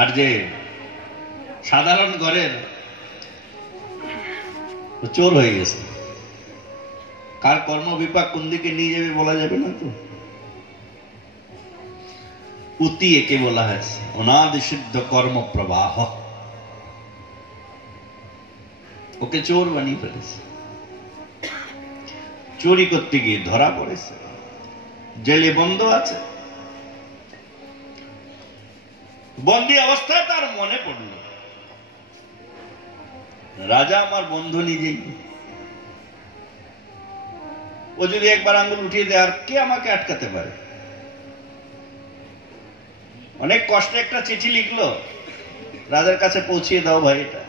আর যে সাধারণ ঘরের চোর হয়ে গেছে, কার কর্ম বিপাক কোন দিকে নিয়ে যাবে বলা যাবে না। তো উতি একে বলা হয়েছে, অনাদি সিদ্ধ কর্ম প্রবাহ। ওকে চোর বানিয়ে ফেলেছে, চুরি করতে গিয়ে ধরা পড়েছে, জেলে বন্ধ আছে। বন্দী অবস্থায় তার মনে পড়ল, রাজা আমার বন্ধু নিজেই, ও যদি একবার আঙ্গুল উঠিয়ে দেয় আর কে আমাকে আটকাতে পারে। অনেক কষ্টে একটা চিঠি লিখলো, রাজার কাছে পৌঁছিয়ে দাও ভাই। এটা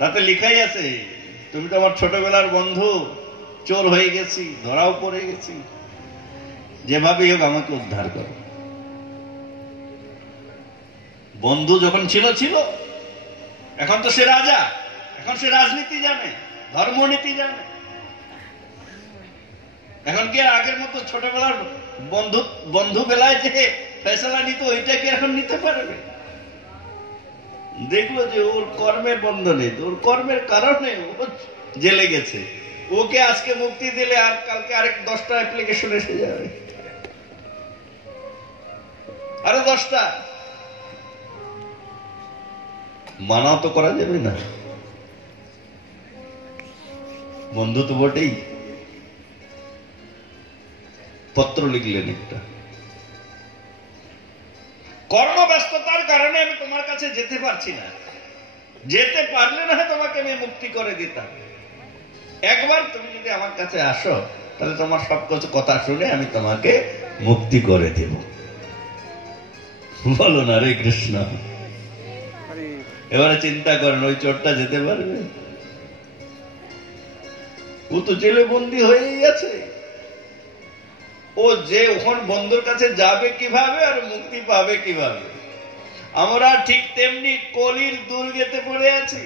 তাতে লিখাই আছে, তুমি তো আমার ছোটবেলার বন্ধু, চোর হয়ে গেছি, ধরাও পড়ে গেছি, যেভাবেই হোক আমাকে উদ্ধার করো। বন্ধু যখন ছিল ছিল, এখন তো সে রাজা, এখন সে রাজনীতি জানে, ধর্মনীতি জানে। এখন কি আগের মতো ছোটবেলার বন্ধু বেলায় যে ফেসলা নিত ওইটা কি এখন নিতে পারবে? দেখলো যে ওর কর্মের বন্ধনে, ওর কর্মের কারণে ও জেলে গেছে, ওকে আজকে মুক্তি দিলে আর কালকে আরেক 10টা অ্যাপ্লিকেশন এসে যাবে, আরো 10টা। মানা তো করা যাবে না, বন্ধু তো বটেই। পত্র লিখলেন একটা, কর্মব্যস্ততার কারণে আমি তোমার কাছে যেতে পারছি না, যেতে পারলে না তোমাকে আমি মুক্তি করে দিতাম। একবার তুমি যদি আমার কাছে আসো, তাহলে তোমার সব কিছু কথা শুনে আমি তোমাকে মুক্তি করে দেব। বলো না রে কৃষ্ণ। এবারে চিন্তা করেন, ওই চোরটা যেতে পারবে? ও তো জেলে বন্দী হয়েই আছে। ও যে ওখান বন্ধুর কাছে যাবে কিভাবে আর মুক্তি পাবে কিভাবে? আমরা ঠিক তেমনি কলির দুর্গেতে পড়ে আছি,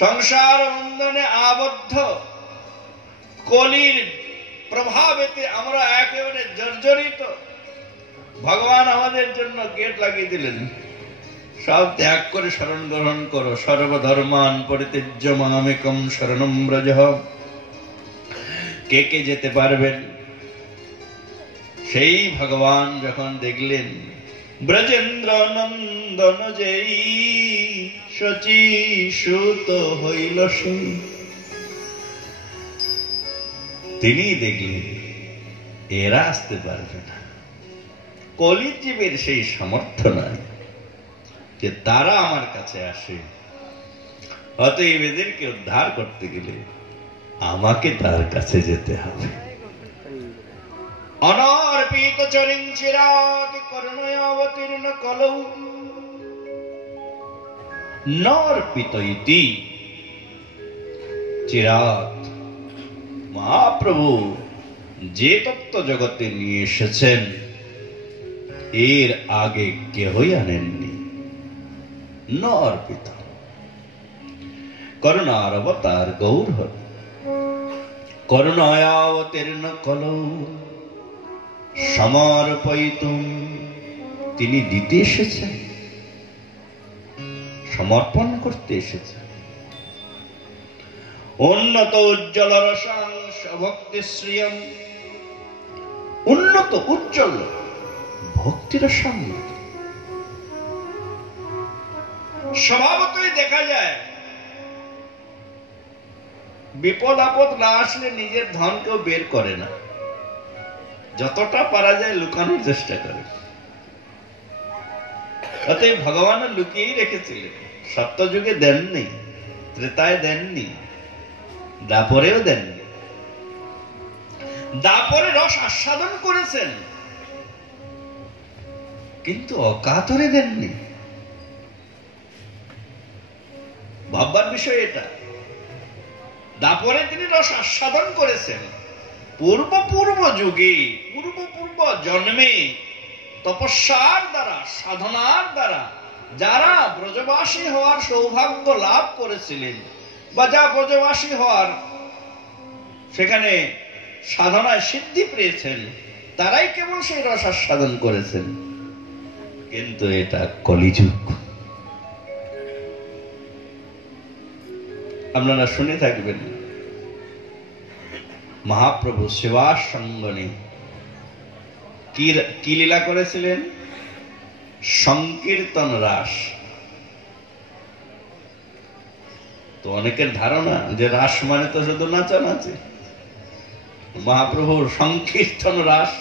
সংসার বন্ধনে আবদ্ধ, কলির প্রভাবেতে আমরা একেবারে জর্জরিত। ভগবান আমাদের জন্য গেট লাগিয়ে দিলেন, সব ত্যাগ করে শরণ গ্রহণ করো, সর্বধর্মান পরিত্যজ্য মামেকম শরণম ব্রজঃ। কে কে যেতে পারবেন? সেই ভগবান যখন দেখলেন ব্রজেন্দ্র নন্দন যেই শচী সুত হইল সেই, তিনি দেখলেন এরা আসতে পারবে না, কলির জীবের সেই সামর্থ্য নাই যে তারা আমার কাছে আসে। অতএব এদেরকে উদ্ধার করতে গেলে আমাকে তার কাছে যেতে হবে। অনর্পিত চরিং চিরাত করুণয় অবতীর্ণ কলৌ নর্পিত ইতি চিরাত। মহাপ্রভু যে তত্ত্ব জগতে নিয়ে এসেছেন এর আগে কেহই আনেননি। নর্পিত করুণার অবতার গৌর হরি, করুণায় অবতীর্ণ কলৌ সমর্পয়িতুম। তিনি দিতে এসেছেন, সমর্পণ করতে এসেছেন। উন্নত উজ্জ্বল রসাংশ ভক্তি শ্রিয়ম, উন্নত উজ্জ্বল ভক্তির সঙ্গ। স্বভাবতই দেখা যায় বিপদ আপদ না আসলে নিজের ধন কেউ বের করে না, যতটা পারা যায় লুকানোর চেষ্টা করে। অতএব ভগবান লুকিয়েই রেখেছিলেন। সত্যযুগে দেননি, ত্রেতায় দেননি, দাপরেও দেননি। দাপরে রস আস্বাদন করেছেন, কিন্তু অকাতরে দেননি। ভাববার বিষয় এটা। দাপরে তিনি রস আস্বাদন করেছেন, পূর্ব যুগে, পূর্ব জন্মে তপস্যার দ্বারা, সাধনার দ্বারা যারা ব্রজবাসী হওয়ার সৌভাগ্য লাভ করেছিলেন, বা যা ব্রজবাসী হওয়ার সেখানে সাধনায় সিদ্ধি পেয়েছেন, তারাই কেবল সেই রস আস্বাদন করেছেন। কিন্তু এটা কলিযুগ। আপনারা শুনে থাকবেন মহাপ্রভু সেবাস সঙ্গনে কি লীলা করেছিলেন? সংকীর্তন রাস। তো অনেকের ধারণা যে রাস মানে তো শুধু নাচানাচি। মহাপ্রভুর সংকীর্তন রাস।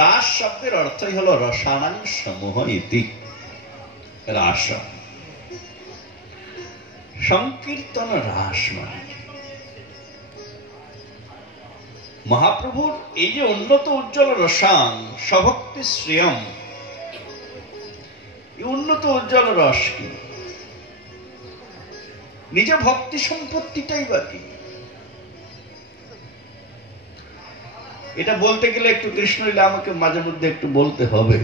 রাস শব্দের অর্থই হলো রসানাং সমূহ ইতি রাস। সংকীর্তন রাস মানে মহাপ্রভুর এই যে উন্নত উজ্জ্বল রসাং স্বভক্তি শ্রিয়ম, এই উন্নত উজ্জ্বল রস কি? নিজ ভক্তি সম্পত্তিটাই বাকি। এটা বলতে গেলে একটু কৃষ্ণলীলা আমাকে মাঝে মধ্যে একটু বলতে হবে,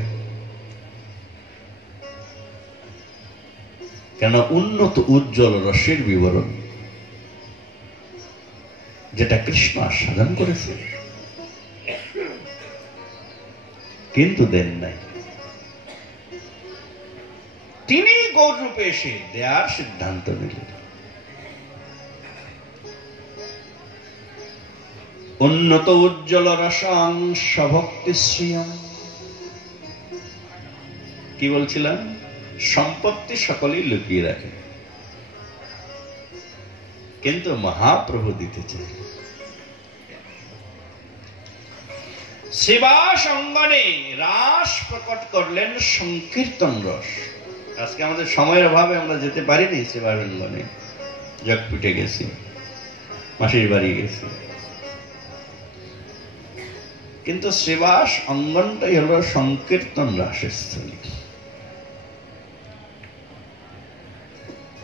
কেন উন্নত উজ্জ্বল রসের বিবরণ যেটা কৃষ্ণ আস্বাদন করেছে কিন্তু দেন নাই, তিনি গৌর রূপে এসে দেয়ার সিদ্ধান্ত নিলেন। উন্নত উজ্জ্বল রসাং স্বভক্তি শ্রিয়ম। কি বলছিলাম? সম্পত্তি সকলেই লুকিয়ে রাখে, কিন্তু মহাপ্রভু দিতে চাই। সেবাস অঙ্গনে রাস প্রকট করলেন সংকীর্তন রস। আজকে আমাদের সময়ের অভাবে আমরা যেতে পারিনি সেবার অঙ্গনে। জগপিঠে গেছি, মাসির বাড়ি গেছি, কিন্তু সেবাস অঙ্গনটাই হলো সংকীর্তন রাসের স্থলী।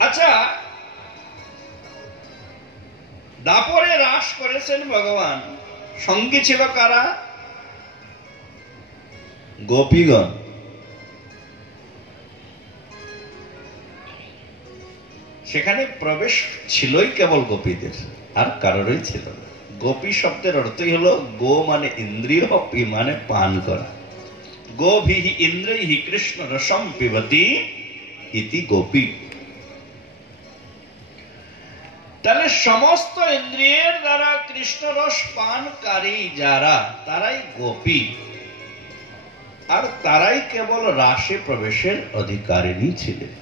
আচ্ছা, দাপরে রাস করেছেন ভগবান, সঙ্গী ছিল কারা? গোপীগণ। সেখানে প্রবেশ ছিলই কেবল গোপীদের, আর কারোরই ছিল না। গোপী শব্দের অর্থই হলো গো মানে ইন্দ্রিয়, পি মানে পান করা। গোভিহি ইন্দ্রিহি কৃষ্ণ রসম পিবতি ইতি গোপী। তাহলে সমস্ত ইন্দ্রিয়ের দ্বারা কৃষ্ণ রস পানকারী যারা, তারাই গোপী, আর তারাই কেবল রাসে প্রবেশের অধিকারিণী ছিলেন।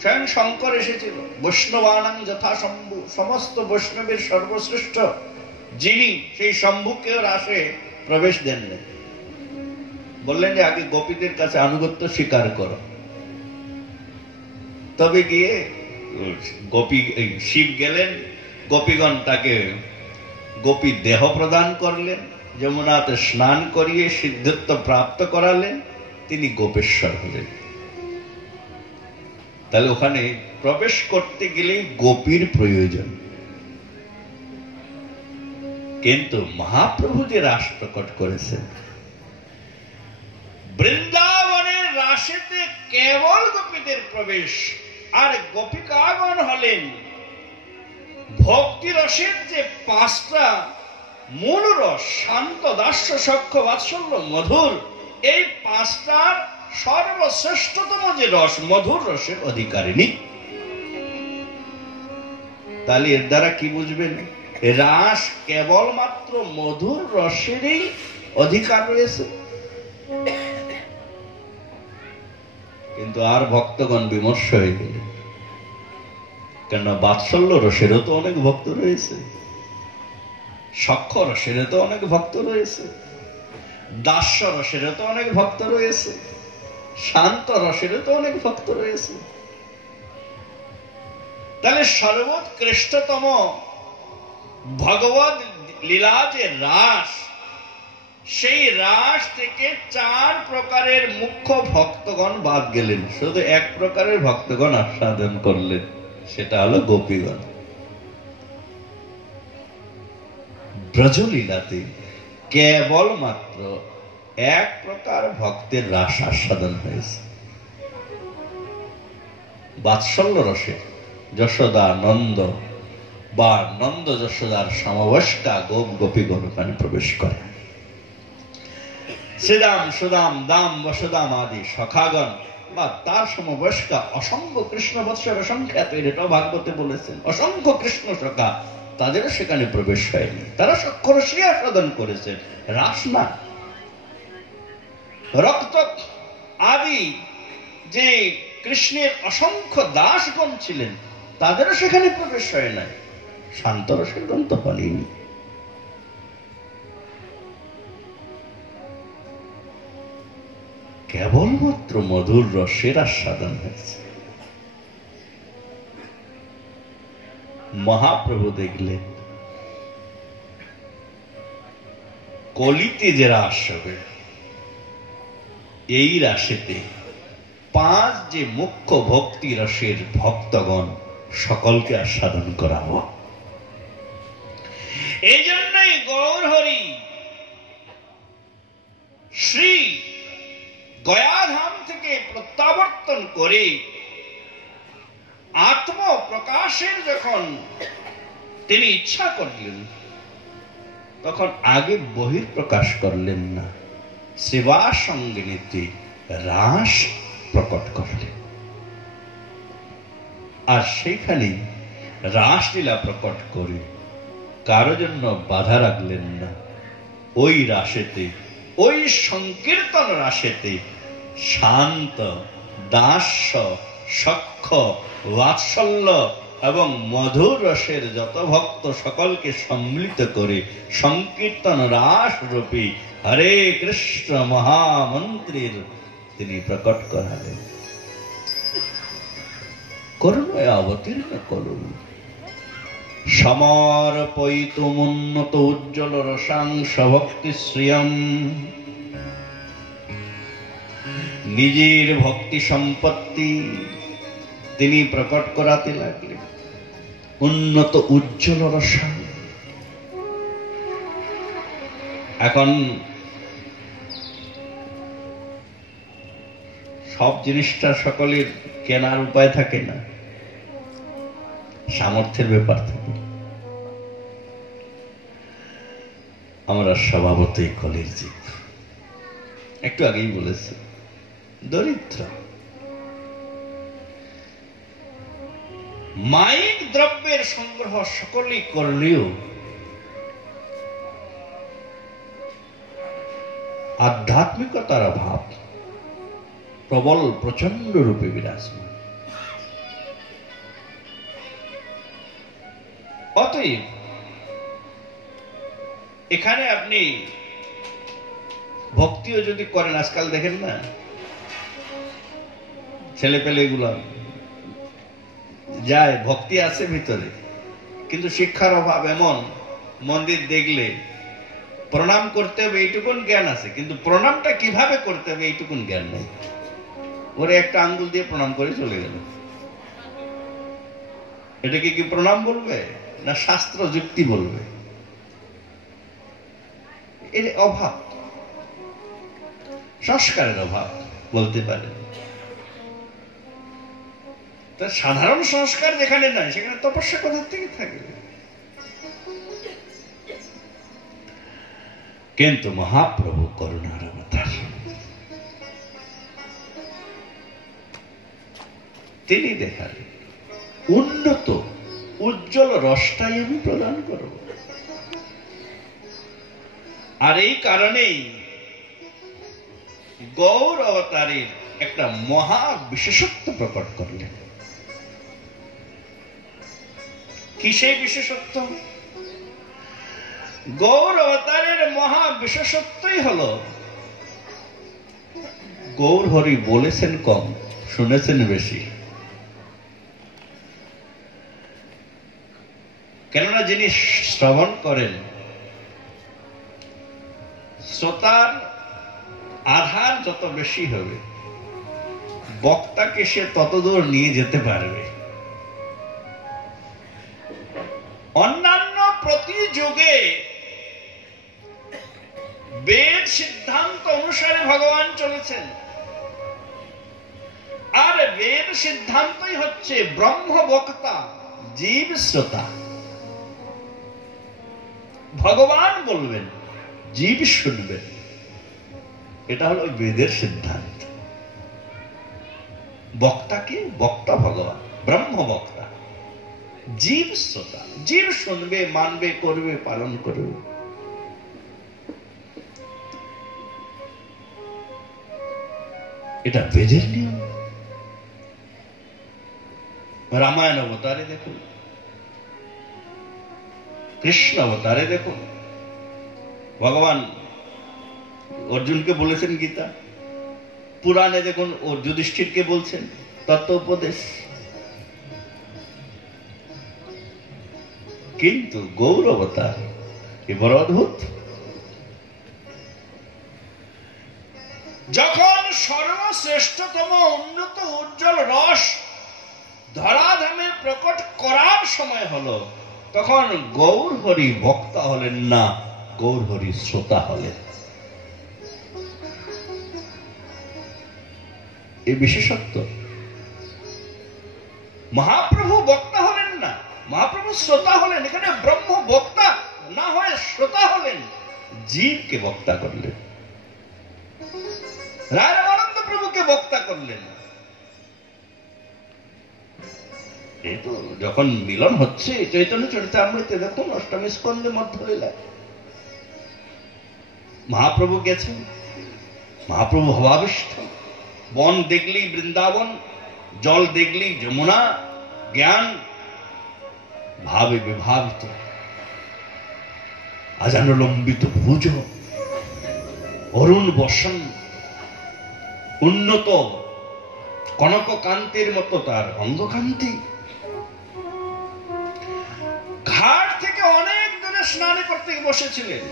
স্বয়ং শঙ্কর এসেছিল, বৈষ্ণবানাং যথা শম্ভু, সমস্ত বৈষ্ণবের সর্বশ্রেষ্ঠ যিনি, সেই শম্ভুকেও রাসে প্রবেশ দেন না। বললেন যে আগে গোপীদের কাছে আনুগত্য স্বীকার করো, তবে গিয়ে গোপী শিব গেলেন, গোপীগণ তাকে গোপী দেহ প্রদান করলেন, যমুনাতে স্নান করিয়ে সিদ্ধত্ব প্রাপ্ত করালেন, তিনি গোপেশ্বর হলেন। তাহলে ওখানে প্রবেশ করতে গেলে গোপীর প্রয়োজন। কিন্তু মহাপ্রভু যে রাস প্রকট করেছেন, বৃন্দাবনের রাসেতে কেবল গোপীদের প্রবেশ, আর গোপিকাগণ হলেন ভক্তি রসের যে পাঁচটা মূল রস, শান্ত, দাস্য, সখ্য, বাৎসল্য, মধুর, এই পাঁচটার সর্বশ্রেষ্ঠতম যে রস, মধুর রসের অধিকারিণী। তাহলে এর দ্বারা কি বুঝবেন? রাস কেবলমাত্র মধুর রসেরই অধিকার রয়েছে। কিন্তু আর ভক্তগণ বিমর্ষ হয়ে গেলেন, কেন বাৎসল্য রসেরও তো অনেক ভক্ত রয়েছে, সখ্য রসেরও তো অনেক ভক্ত রয়েছে, দাস্য রসেরও তো অনেক ভক্ত রয়েছে, শান্ত রসেরও তো অনেক ভক্ত রয়েছে। তাহলে সর্বোৎকৃষ্টতম ভগবত লীলা যে রাস, সেই রাস থেকে চার প্রকারের মুখ্য ভক্তগণ বাদ গেলেন, শুধু এক প্রকারের ভক্তগণ আস্বাদন করলেন, সেটা হলো গোপীগণ। ব্রজলীলাতে কেবলমাত্র এক প্রকার ভক্তের রাস আস্বাদন হয়েছে, বাৎসল্য রসে যশোদা নন্দ বা নন্দ যশোদার সমবয়স্কা গোপ গোপীগণ ওখানে প্রবেশ করে। শ্রীদাম সুদাম দাম বসুদাম আদি সখাগণ বা তার সমবয়স্কা অসংখ্য কৃষ্ণ বৎসর সংখ্যাত, এটাও ভাগবতে বলেছেন, অসংখ্য কৃষ্ণ সখা, তাদেরও সেখানে প্রবেশ হয়নি। তারা সক্ষরসিয়া সাধন করেছেন, রাস না। রক্ত আদি যে কৃষ্ণের অসংখ্য দাসগণ ছিলেন, তাদেরও সেখানে প্রবেশ হয় নাই। শান্তরসের গ্রন্থ হলেনি। কেবলমাত্র মধুর রসের আস্বাদন হয়েছে। মহাপ্রভু দেখলেন কলিতে যে রাস হবে, এই রাসেতে 5 যে মুখ্য ভক্তি রসের ভক্তগণ সকলকে আস্বাদন করাবো। এই জন্যই গৌরহরি শ্রী গয়াধাম থেকে প্রত্যাবর্তন করে আত্মপ্রকাশের যখন তিনি ইচ্ছা করলেন, তখন আগে বহির্প্রকাশ করলেন না, সেবা সঙ্গে নিতে রাস প্রকট করলেন। আর সেইখানে রাসলীলা প্রকট করে কারো জন্য বাধা রাখলেন না। ওই রাসেতে, ওই সংকীর্তন রাসেতে শান্ত, দাস্য, সখ্য, বাৎসল্য এবং মধুর রসের যত ভক্ত সকলকে সম্মিলিত করে সংকীর্তন রাস রূপী হরে কৃষ্ণ মহামন্ত্রের তিনি প্রকট করালেন। করুণায় অবতীর্ণ করুন। সমর্পয়িতুমুন্নত উজ্জ্বল রসাংশ ভক্তি শ্রিয়ম, নিজের ভক্তি সম্পত্তি তিনি প্রকট করাতে লাগলেন। উন্নত উজ্জ্বল রসাং। এখন সব জিনিসটা সকলের কেনার উপায় থাকে না, সামর্থ্যের ব্যাপার থাকে। আমরা স্বভাবতই কলির জীব, একটু আগেই বলেছি, দরিদ্র। মায়িক দ্রব্যের সংগ্রহ সকলেই করলেও আধ্যাত্মিকতার অভাব প্রবল প্রচন্ড রূপে বিরাজমান। অতএব এখানে আপনি ভক্তিও যদি করেন, আজকাল দেখেন না ছেলে পেলে গুলা যায়, ভক্তি আছে ভিতরে, কিন্তু শিক্ষার অভাব এমন, মন্দির দেখলে প্রণাম করতে হবে এইটুকুন জ্ঞান আছে, কিন্তু প্রণামটা কিভাবে করতে হবে এইটুকুন জ্ঞান নেই। ওরে একটা আঙ্গুল দিয়ে প্রণাম করে চলে গেল, এটাকে কি প্রণাম বলবে না শাস্ত্র যুক্তি বলবে? এর অভাব, সংস্কারের অভাব বলতে পারে। সাধারণ সংস্কার যেখানে নাই, সেখানে তপস্যা কোথা থেকে থাকবে? কিন্তু মহাপ্রভু করুণার অবতার, তিনি দেখালেন উন্নত উজ্জ্বল রসটাই আমি প্রদান করব। আর এই কারণেই গৌর অবতারের একটা মহা বিশেষত্ব প্রকট করলেন। কিসে বিশেষত্ব? গৌর অবতারের মহা বিশেষত্বই হলো, গৌর হরি বলেছেন কম, শুনেছেন বেশি। কেননা যিনি শ্রবণ করেন, শ্রোতার আধার যত বেশি হবে, বক্তাকে সে ততদূর নিয়ে যেতে পারবে। অন্যান্য প্রতি যুগে বেদ সিদ্ধান্ত অনুসারে ভগবান চলেছেন, আর বেদ সিদ্ধান্তই হচ্ছে ব্রহ্ম বক্তা, জীব শ্রোতা। ভগবান বলবেন, জীব শুনবেন। এটা হলো বেদের সিদ্ধান্ত। বক্তাকে বক্তা ভগবান, ব্রহ্ম বক্তা, জীব শ্রোতা। জীব শুনবে, মানবে, করবে, পালন করবে। এটা বেদের নিয়ম। রামায়ণ অবতারে দেখুন, কৃষ্ণ অবতারে দেখুন, ভগবান অর্জুনকে বলেছেন গীতা, পুরাণে দেখুন ও যুধিষ্ঠিরকে বলছেন তত্ত্ব উপদেশ। কিন্তু গৌর অবতার এ বড় অদ্ভুত। যখন সর্বশ্রেষ্ঠতম উন্নত উজ্জ্বল রস ধরাধামে প্রকট করার সময় হলো, তখন গৌর হরি বক্তা হলেন না, গৌর হরি শ্রোতা হলেন। এই বিশেষত্ব। মহাপ্রভু বক্তা হলেন না, মহাপ্রভু শ্রোতা হলেন। এখানে ব্রহ্ম বক্তা না হয়ে শ্রোতা হলেন, জীবকে বক্তা করলেন, রায় রামানন্দ প্রভুকে বক্তা করলেন। এই তো যখন মিলন হচ্ছে চৈতন্য চরিতামৃতে দেখুন অষ্টমী স্কন্ধে মধ্যলীলায় মহাপ্রভু গেছেন, মহাপ্রভু ভাবাবিষ্ট। বন দেখলি বৃন্দাবন, জল দেখলি যমুনা, জ্ঞান ভাবে বিভাবিত, আজানুলম্বিত ভুজ, অরুণ বসন, উন্নত কনক কান্তির মতো তার অঙ্গকান্তি। ঘাট থেকে অনেক দূরে স্নান করতে বসেছিলেন,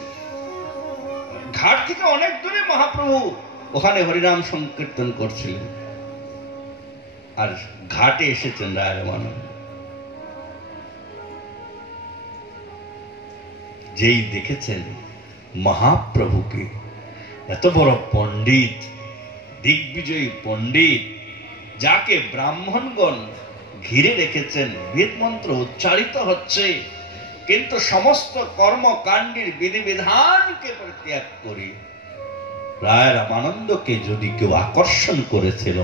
ঘাট থেকে অনেক দূরে মহাপ্রভু ওখানে হরিনাম সংকীর্তন করছিলেন, আর ঘাটে এসেছেন রায় রামানন্দ। যেই দেখেছেন মহাপ্রভুকে, এত বড় পণ্ডিত, দিগ্বিজয়ী পণ্ডিত, যাকে ব্রাহ্মণগণ ঘিরে রেখেছেন, বেদ মন্ত্র উচ্চারিত হচ্ছে, কিন্তু সমস্ত কর্মকাণ্ডের বিধিবিধানকে পরিত্যাগ করে রায় রামানন্দকে যদি কেউ আকর্ষণ করেছিল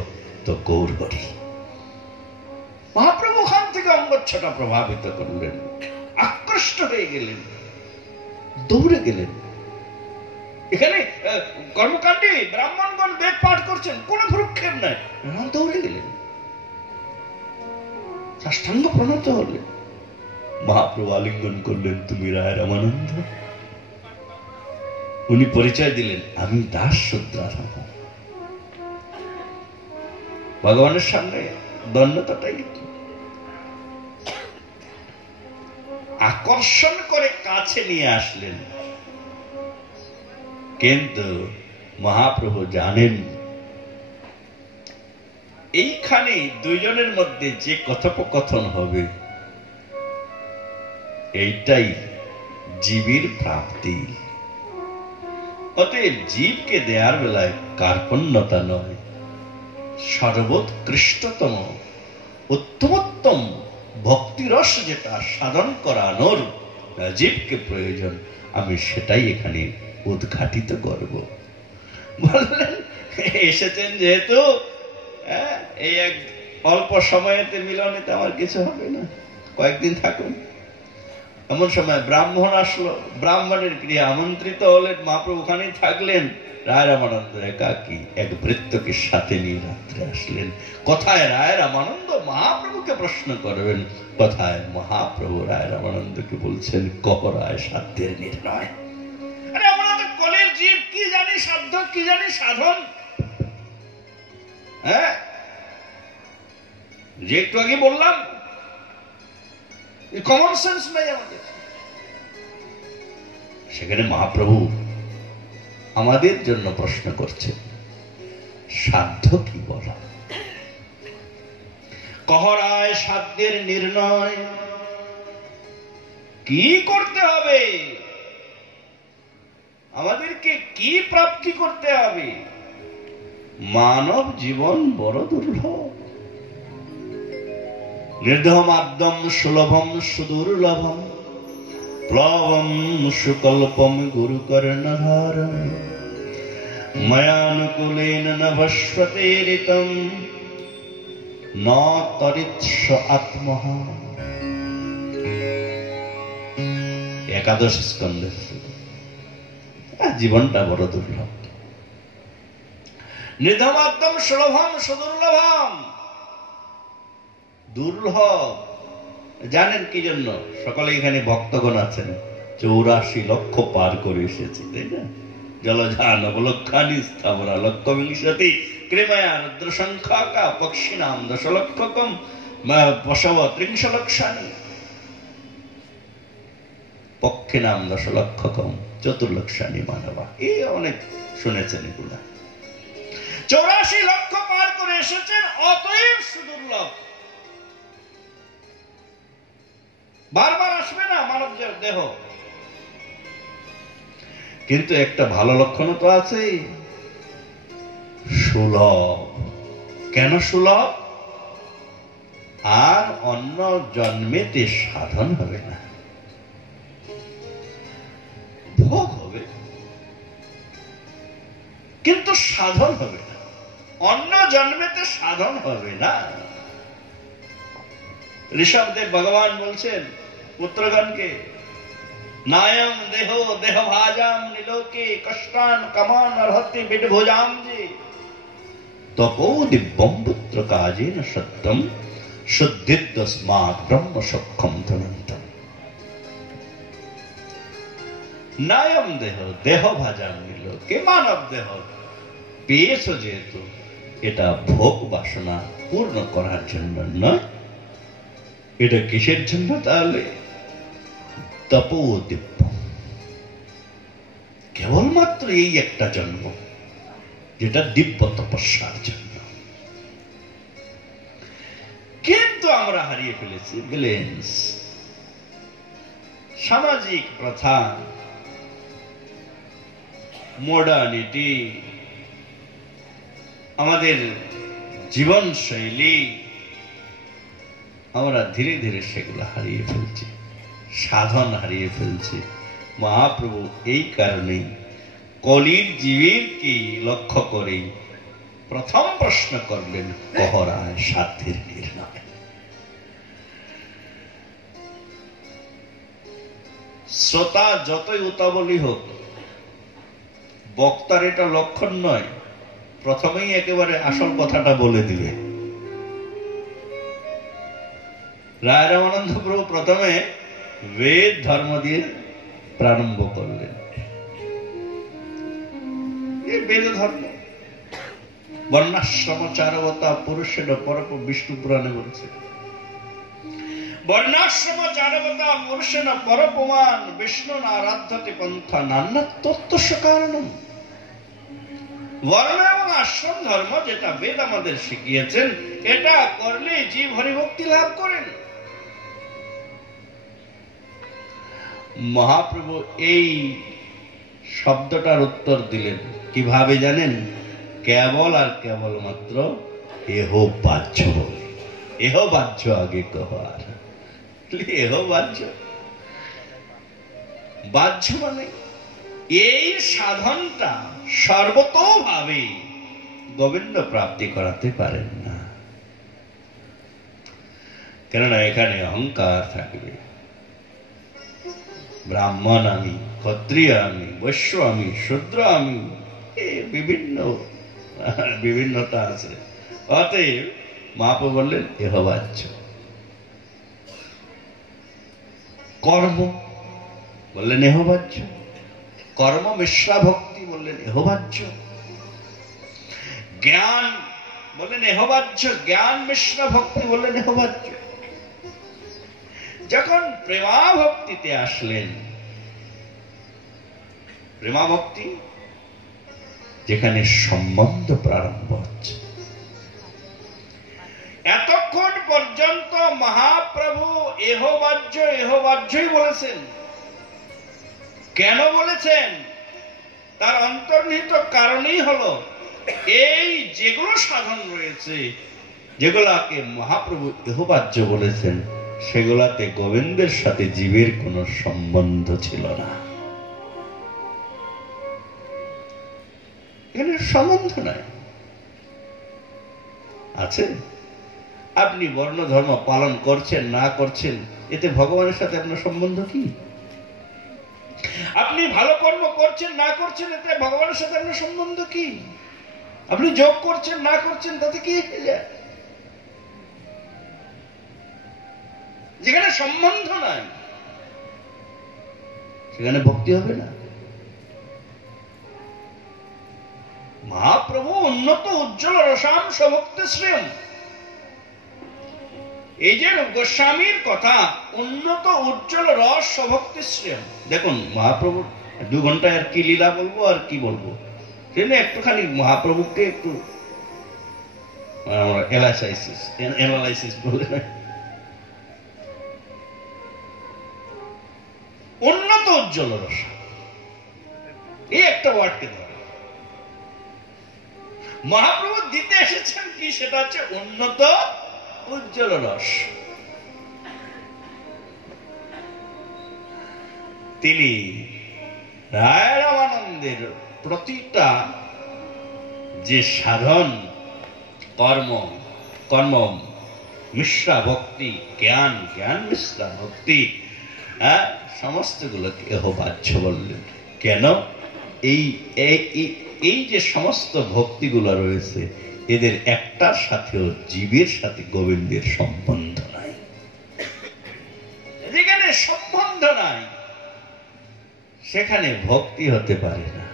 তো গৌর হরি। মহাপ্রভু ওখান থেকে অঙ্গচ্ছটা প্রভাবিত করলেন, আকৃষ্ট হয়ে গেলেন, দৌড়ে গেলেন। এখানে কর্মকাণ্ডে ব্রাহ্মণগণ বেদ পাঠ করছেন, কোন ভ্রুক্ষেপ নাই, দৌড়ে গেলেন, সাষ্টাঙ্গ প্রণত হলেন। মহাপ্রভু আলিঙ্গন করলেন, তুমি রায় রামানন্দ। উনি পরিচয় দিলেন, আমি দাস শূদ্রারাম। ভগবানের সামনে দণ্ডতাটাই আকর্ষণ করে কাছে নিয়ে আসলেন। কিন্তু মহাপ্রভু জানেন এইখানে দুইজনের মধ্যে যে কথোপকথন হবে এইটাই জীবের প্রাপ্তি। অতএব জীবকে দেওয়ার বেলায় কার্পণ্যতা নয়, সর্বোৎকৃষ্টতম উত্তমোত্তম ভক্তিরস যেটা সাধন করানোর জীবকে প্রয়োজন, আমি সেটাই এখানে উদ্ঘাটিত করব। বললেন এসেছেন যেহেতু, এই এক অল্প সময়েতে মিলনেতে আমার কিছু হবে না, কয়েকদিন থাকুন। এমন সময় ব্রাহ্মণ আসলো, ব্রাহ্মণের গৃহে আমন্ত্রিত হলেন, মহাপ্রভু ওখানেই থাকলেন। রায় রামানন্দ একাকী এক ভৃত্যকে সাথে নিয়ে রাত্রে আসলেন। কোথায় রায় রামানন্দ? মহাপ্রভুকে প্রশ্ন করবেন। কোথায়? মহাপ্রভু রায় রামানন্দকে বলছেন, কহ রায় সাধ্যের নির্ণয়। আরে আমরা তো কলের জীব, কি জানি সাধ্য, কি জানি সাধন। হ্যাঁ, যে একটু আগে বললাম, কমন সেন্স নাই আমাদের। সেখানে মহাপ্রভু আমাদের জন্য প্রশ্ন করছে, সাধ্য কি বলো? কহ রায় সাধ্যের নির্ণয়, কি করতে হবে, আমাদেরকে কি প্রাপ্তি করতে হবে? মানব জীবন বড় দুর্লভ, নির্ধমাদ্যম সুলভম সুদুর্লভম প্লবম সুকল্পম গুরু কর্ণধারম ময়ানুকূলেন ন ভস্বতে ঋতম ন তরিৎস আত্মহ। একাদশ স্কন্ধের জীবনটা বড় দুর্লভ। নিধমাদ্যম সুলভম সুদুর্লভম। দুর্লভ জানেন কি জন্য? সকলে এখানে ভক্তগণ আছেন, 84 লক্ষ পার করে এসেছে, তাই না? জলজান অবলক্ষানি স্থাবরা লক্ষ বিংশতি ক্রিময়া রুদ্র সংখ্যাকা পক্ষিণাম 10 লক্ষকম পশব 30 লক্ষানি পক্ষিণাম 10 লক্ষকম 4 লক্ষানি মানবা। এই অনেক শুনেছেন এগুলা। 84 লক্ষ পার করে এসেছেন, অতএব সুদুর্লভ। বারবার আসবে না মানব দেহ, কিন্তু একটা ভালো লক্ষণ তো আছে, সুলভ। কেন সুলভ? আর অন্য জন্মেতে সাধন হবে না, ভোগ হবে কিন্তু সাধন হবে না। অন্য জন্মেতে সাধন হবে না। ঋষভদেব ভগবান বলছেন পুত্রগণকে, নায়ম দেহ দেহ ভাজাম নিলোকে কষ্টান কামান অর্হতি বিডভোজাম যে তপো দিব্যম পুত্র কাজেন সত্যম শুদ্ধিদস্মাৎ ব্রহ্ম সক্ষম ধনন্তম। নায়ম দেহ দেহ ভাজাম নিলোকে, মানব দেহ পেয়েছ যেহেতু, এটা ভোগ বাসনা পূর্ণ করার জন্য নয়। এটা কিসের জন্য তাহলে? তপোদিব্য, কেবলমাত্র এই একটা জন্ম, যেটা দিব্য তপস্যার জন্য। কিন্তু আমরা হারিয়ে ফেলেছি ব্যালেন্স। সামাজিক প্রথা, মডার্নিটি, আমাদের জীবনশৈলী, আমরা ধীরে ধীরে সেগুলো হারিয়ে ফেলছি, সাধন হারিয়ে ফেলছি। মহাপ্রভু এই কারণেই কলির জীবের কি লক্ষ্য করে প্রথম প্রশ্ন করলেন, কহরায় সাধ্যের নির্ণয়। শ্রোতা যতই উতাবলি হোক, বক্তার এটা লক্ষণ নয় প্রথমেই একেবারে আসল কথাটা বলে দিবে। রায় রামানন্দ প্রভু প্রথমে বেদ ধর্ম দিয়ে প্রারম্ভ করলেন। বেদ ধর্ম বর্ণাশ্রম চারবতা পুরুষের পরপ, বিষ্ণু পুরাণে বলছে বর্ণাশ্রম চারবতা পুরুষের পরপমান বিষ্ণু নারাধ্যতে পন্থা নানা তত্ত্বস্য কারণম। বর্ণ এবং আশ্রম ধর্ম যেটা বেদ আমাদের শিখিয়েছেন, এটা করলে জীব হরিভক্তি লাভ করেন। মহাপ্রভু এই শব্দটার উত্তর দিলেন কিভাবে জানেন? কেবল আর কেবলমাত্র এহ বাহ্য বলে। এহ বাহ্য আগে কহ, আর এহ বাহ্য, বাহ্য মানে এই সাধনটা সর্বতোভাবে গোবিন্দ প্রাপ্তি করাতে পারেন না। কেননা এখানে অহংকার থাকবে। ব্রাহ্মণ আমি, ক্ষত্রিয় আমি, বৈশ্য আমি, শূদ্র আমি, বিভিন্নতা আছে। অতএব মহাপ্রভু বললেন এহ বাহ্য। কর্ম বললেন এহ বাহ্য। কর্ম মিশ্রা ভক্তি বললেন এহ বাহ্য। জ্ঞান বললেন এহ বাহ্য। জ্ঞান মিশ্রা ভক্তি বললেন এহ বাহ্য। যখন প্রেমাভক্তিতে আসলেন, প্রেমাভক্তি যেখানে সম্বন্ধ প্রারম্ভ হচ্ছে, এতক্ষণ পর্যন্ত মহাপ্রভু এহ বাহ্য এহ বাহ্যই বলেছেন। কেন বলেছেন? তার অন্তর্নিহিত কারণই হলো এই যেগুলো সাধন রয়েছে, যেগুলাকে মহাপ্রভু এহ বাহ্য বলেছেন, সেগুলাতে গোবিন্দের সাথে জীবের কোনো সম্বন্ধ ছিল না। এখানে সম্বন্ধ নাই। আছে আপনি বর্ণ ধর্ম পালন করছেন না করছেন, এতে ভগবানের সাথে আপনার সম্বন্ধ কি? আপনি ভালো কর্ম করছেন না করছেন, এতে ভগবানের সাথে আপনার সম্বন্ধ কি? আপনি যোগ করছেন না করছেন, তাতে কি হয়ে যায়? যেখানে সম্বন্ধ নাই সেখানে ভক্তি হবে না। মহাপ্রভু উন্নত উজ্জ্বল রসাম স্বভক্তি শ্রেম, এই যে গোস্বামীর কথা, উন্নত উজ্জ্বল রস স্বভক্তি শ্রেম। দেখুন মহাপ্রভুর 2 ঘন্টায় আর কি লীলা বলবো আর কি বলবো, সেজন্য একটুখানি মহাপ্রভুকে একটু অ্যানালাইসিস বলে। উন্নত উজ্জ্বল রস, এই একটা ওয়ার্ডকে ধরে মহাপ্রভু দিতে এসেছেন কি, সেটা হচ্ছে উন্নত উজ্জ্বল রস। তিনি রায় রামানন্দের প্রতিটা যে সাধন কর্ম মিশ্রা ভক্তি, জ্ঞান মিশ্রা ভক্তি, সমস্ত গুলোকে এহবাচ্য বললেন। কেন? এই যে সমস্ত ভক্তিগুলো রয়েছে, এদের একটার সাথেও জীবের সাথে গোবিন্দের সম্বন্ধ নাই। যেখানে সম্বন্ধ নাই সেখানে ভক্তি হতে পারে না।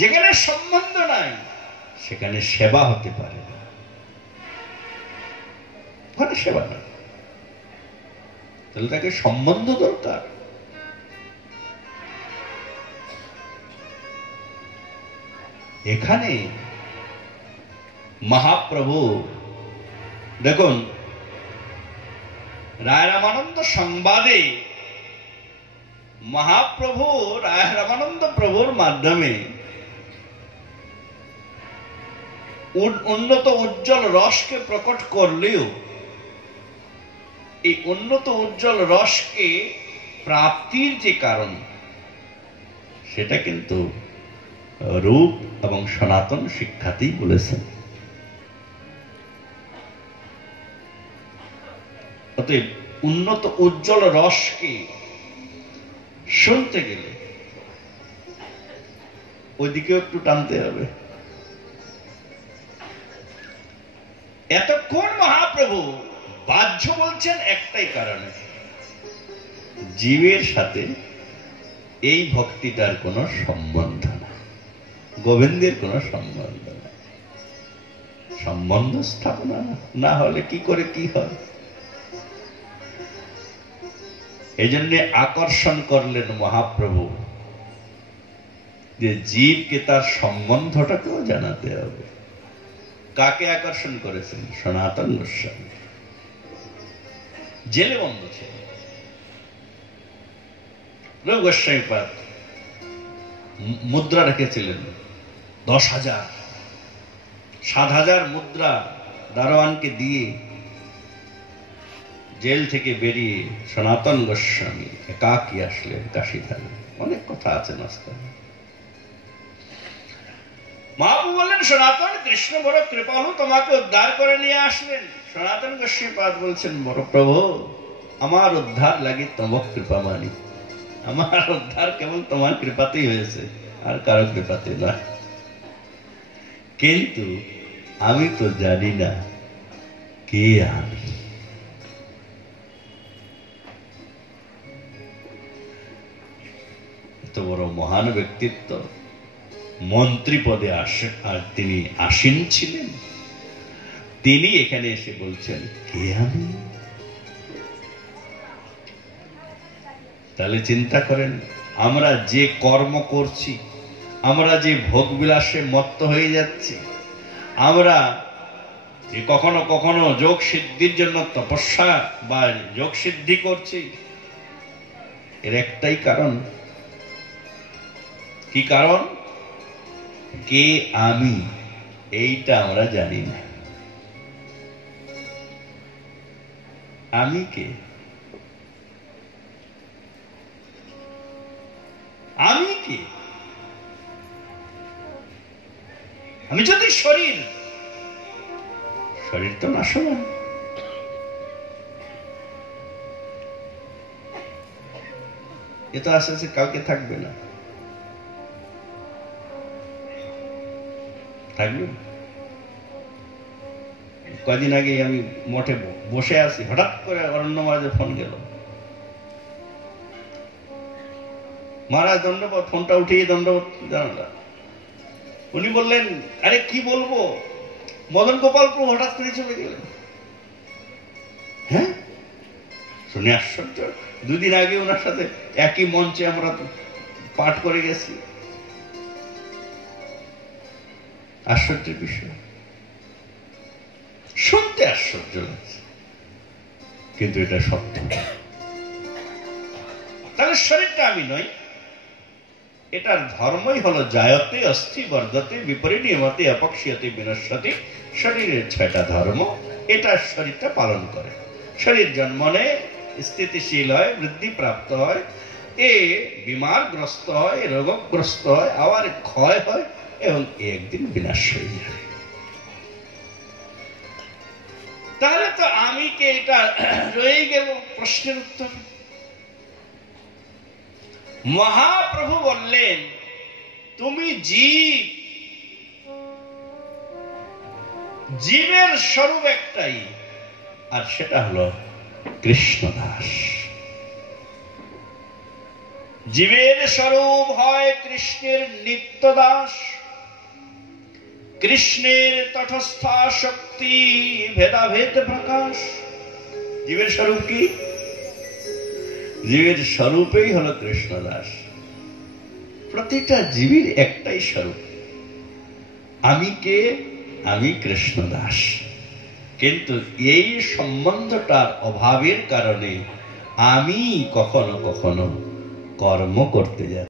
যেখানে সম্বন্ধ নাই সেখানে সেবা হতে পারে না। ওখানে সেবা নাই, তাহলে তাকে সম্বন্ধ দরকার। এখানে মহাপ্রভু দেখুন, রায় রামানন্দ সংবাদে মহাপ্রভু রায় রামানন্দ প্রভুর মাধ্যমে উন্নত উজ্জ্বল রসকে প্রকট করলেও এই উন্নত উজ্জ্বল রসকে প্রাপ্তির যে কারণ, সেটা কিন্তু রূপ এবং সনাতন শিক্ষাতেই বলেছেন। অতএব উন্নত উজ্জ্বল রসকে শুনতে গেলে ওইদিকেও একটু টানতে হবে। এতক্ষণ মহাপ্রভু বাহ্য বলছেন একটাই কারণে, জীবের সাথে এই ভক্তিটার কোনো সম্বন্ধ না, গোবিন্দের কোনো সম্বন্ধ না। সম্বন্ধ স্থাপনা না হলে কি করে কি হয়? এই জন্য আকর্ষণ করলেন মহাপ্রভু যে জীবকে তার সম্বন্ধটাকেও জানাতে হবে। কাকে আকর্ষণ করেছেন? সনাতন গোস্বামী। জেলে বন্ধ ছিল গোস্বামী পাদ, মুদ্রা রেখেছিলেন 10,000 7,000 মুদ্রা দারোয়ানকে দিয়ে জেল থেকে বেরিয়ে সনাতন গোস্বামী একাকী আসলেন কাশীধারে। অনেক কথা আছে মাঝখানে। মহাপ্রভু বললেন, সনাতন কৃষ্ণ বড় কৃপালু, তোমাকে উদ্ধার করে নিয়ে আসলেন। সনাতন গোস্বামী পাদ বলছেন, বড় প্রভু, আমার উদ্ধার লাগি তম কৃপা মানি। আমার উদ্ধার কেবল তোমার কৃপাতেই হয়েছে, আর কারো কৃপাতে নয়। কিন্তু আমি তো জানি না কে আমি। এত বড় মহান ব্যক্তিত্ব, মন্ত্রী পদে আর তিনি আসীন ছিলেন, তিনি এখানে এসে বলছেন কে আমি। তাহলে চিন্তা করেন, আমরা যে কর্ম করছি, আমরা যে ভোগ বিলাসে মত্ত হয়ে যাচ্ছি, আমরা যে কখনো কখনো যোগ সিদ্ধির জন্য তপস্যা বা যোগ সিদ্ধি করছি, এর একটাই কারণ। কি কারণ? কে আমি, এইটা আমরা জানি না। আমি কে? আমি কে? আমি যদি শরীর তো নাশবান, এ তো আস্তে আস্তে কালকে থাকবে না, থাকবে। কদিন আগে আমি মঠে বসে আছি, হঠাৎ করে অরণ্য মহারাজের ফোন গেল। মহারাজ দণ্ডবোধ, ফোনটা উঠিয়ে দণ্ডবোধ জানালাম। উনি বললেন, আরে কি বলবো, মদন গোপাল প্রভু হঠাৎ করে চলে গেলেন। হ্যাঁ, শুনে আশ্চর্য। দুদিন আগে ওনার সাথে একই মঞ্চে আমরা পাঠ করে গেছি। আশ্চর্যের বিষয়, শুনতে আশ্চর্য লাগছে, কিন্তু এটা সত্য। তাহলে শরীরটা আমি নই, এটার ধর্মই হলো জায়তে অস্থি বর্ধতে বিপরিণীয়তে অপক্ষীয়তে বিনশ্যতে। শরীরের 6টা ধর্ম, এটা শরীরটা পালন করে। শরীর জন্ম নেয়, স্থিতিশীল হয়, বৃদ্ধি প্রাপ্ত হয়, এ বিমারগ্রস্ত হয়, রোগগ্রস্ত হয়, আবার ক্ষয় হয় এবং একদিন বিনাশ হয়ে যায়। তাহলে তো আমি কে, এটা রয়ে গেল প্রশ্নের উত্তর। মহাপ্রভু বললেন, তুমি জীব, জীবের স্বরূপ একটাই, আর সেটা হলো কৃষ্ণদাস। জীবের স্বরূপ হয় কৃষ্ণের নিত্যদাস। কৃষ্ণের তটস্থা শক্তি ভেদাভেদ প্রকাশ। জীবের স্বরূপ কি? জীবের স্বরূপেই হলো কৃষ্ণদাস। প্রতিটা জীবের একটাই স্বরূপ, আমি কে? আমি কৃষ্ণদাস। কিন্তু এই সম্বন্ধটার অভাবের কারণে আমি কখনো কখনো কর্ম করতে যাই।